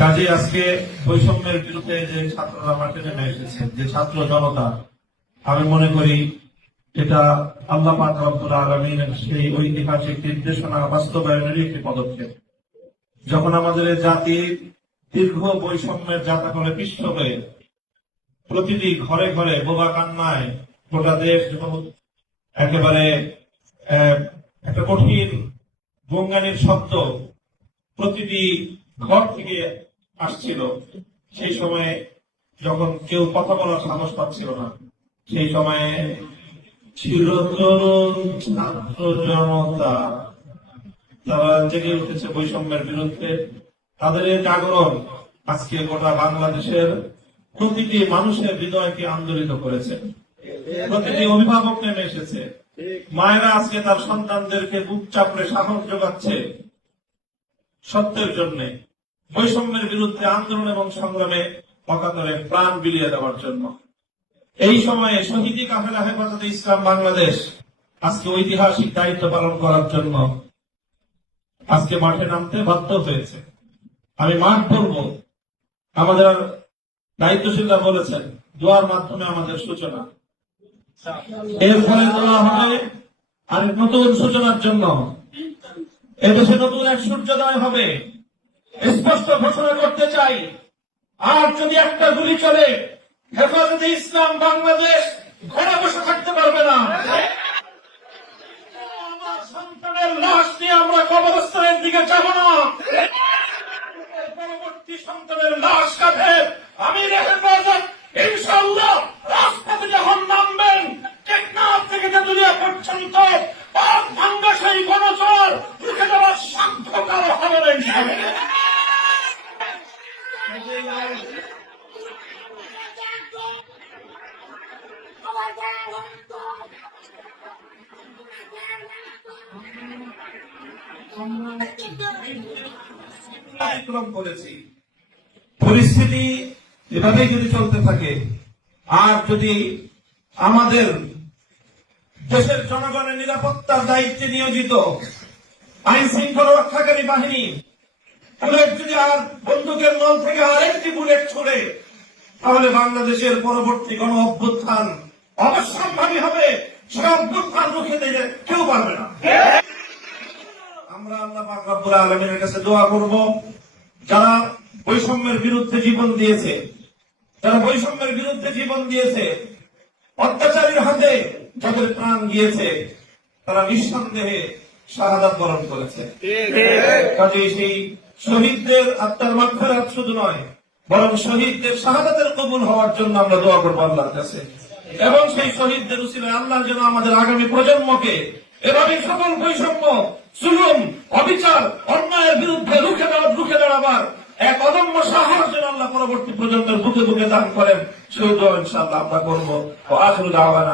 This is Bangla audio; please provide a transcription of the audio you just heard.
কাজে আজকে বৈষম্যের বিরুদ্ধে যে ছাত্ররা মাঠে নেমে এসেছে, যে ছাত্র জনতা, আমি মনে করি এটা আল্লাহ আলমিনের সেই ঐতিহাসিক নির্দেশনা বাস্তবায়নেরই একটি পদক্ষেপ। যখন আমাদের জাতি দীর্ঘ বৈষম্যের যাতা করে পিষ্ট হয়ে প্রতিটি ঘরে ঘরে বোবা কান্নায় গোটা দেশ একেবারে একটা কঠিন গঙ্গানির শব্দ প্রতিটি ঘর থেকে আসছিল, সেই সময়ে যখন কেউ কথা বলার সাহস পাচ্ছিল না, সেই সময়ে চিরতরুণ জনতা তারা জেগে উঠেছে বৈষম্যের বিরুদ্ধে। তাদের এই জাগরণ আজকে গোটা বাংলাদেশের প্রতিটি মানুষের হৃদয়কে আন্দোলিত করেছে। প্রতিটি অভিভাবক নেমে এসেছে। মায়েরা আজকে তার সন্তানদেরকে বুক চাপড়ে সাহস যোগাচ্ছে সত্যের জন্য। বৈষম্যের বিরুদ্ধে আন্দোলন এবং সংগ্রামে অকাতরে প্রাণ বিলিয়ে দেওয়ার জন্য। এই সময়ে শহীদি কাফেলা হেফাজতে ইসলাম বাংলাদেশ আজকে ঐতিহাসিক দায়িত্ব পালন করার জন্য আজকে মাঠে নামতে বাধ্য হয়েছে। আমি মাঠ বলব, আমাদের দায়িত্বশীলরা বলেছেন, দোয়ার মাধ্যমে আমাদের সূচনা। এর ফলে দোয়া হবে আর নতুন সূচনার জন্য। এদেশে নতুন এক সূর্যোদয় হবে। স্পষ্ট ঘোষণা করতে চাই। আর যদি একটা গুলি চলে, হেফাজতে ইসলাম বাংলাদেশ ঘরে বসে থাকতে পারবে না। আমার সন্তানের লাশ নিয়ে আমরা কবরস্থানের দিকে যাব না। পরবর্তী সন্তানের লাশ কাঁধে আমি হেফাজত ইনশাল্লাহ রাস্তাতে যখন নামবেন টেকনাফ থেকে তেতুলিয়া পর্যন্ত পাক ভাঙ্গা সেই গণচর রুখে দেওয়ার সাধ্য কারও হবে না ইনশাল্লাহ। পরিস্থিতি এভাবেই যদি চলতে থাকে, আর যদি আমাদের দেশের জনগণের নিরাপত্তার দায়িত্বে নিয়োজিত আইন শৃঙ্খলা রক্ষাকারী বাহিনী বুলেট যদি আর বন্দুকের নল থেকে আরেকটি বুলেট ছড়ে তাহলে বাংলাদেশের পরবর্তী গণ অভ্যুত্থান অবশ্যম্ভাবী হবে। সে অভ্যুত্থান রুখে দিলে কেউ পারবে না। আমরা আল্লাহ পাক রব্বুল আলমিনের কাছে দোয়া করব যারা বৈষম্যের বিরুদ্ধে জীবন দিয়েছে যারা বৈষম্যের বিরুদ্ধে জীবন দিয়েছে অত্যাচারীর হাতে যাদের প্রাণ গিয়েছে তারা নিঃসন্দেহে শাহাদাত বরণ করেছে। কাজে সেই শহীদদের আত্মার মাগফিরাত শুধু নয়, বরং শহীদদের শাহাদাতের কবুল হওয়ার জন্য আমরা দোয়া করব আল্লাহর কাছে। এবং সেই শহীদদের উচিলায় আল্লাহ যেন আমাদের আগামী প্রজন্মকে এভাবে সকল বৈষম্য, জুলুম, অবিচার, অন্যায়ের বিরুদ্ধে রুখে দেওয়া রুখে দাঁড়াবার এক অদম্য সাহস যেন আল্লাহ পরবর্তী প্রজন্মের বুকে বুকে দান করেন। সেই দোয়া ইনশাআল্লাহ আমরা করব। আখরুল আহ্বান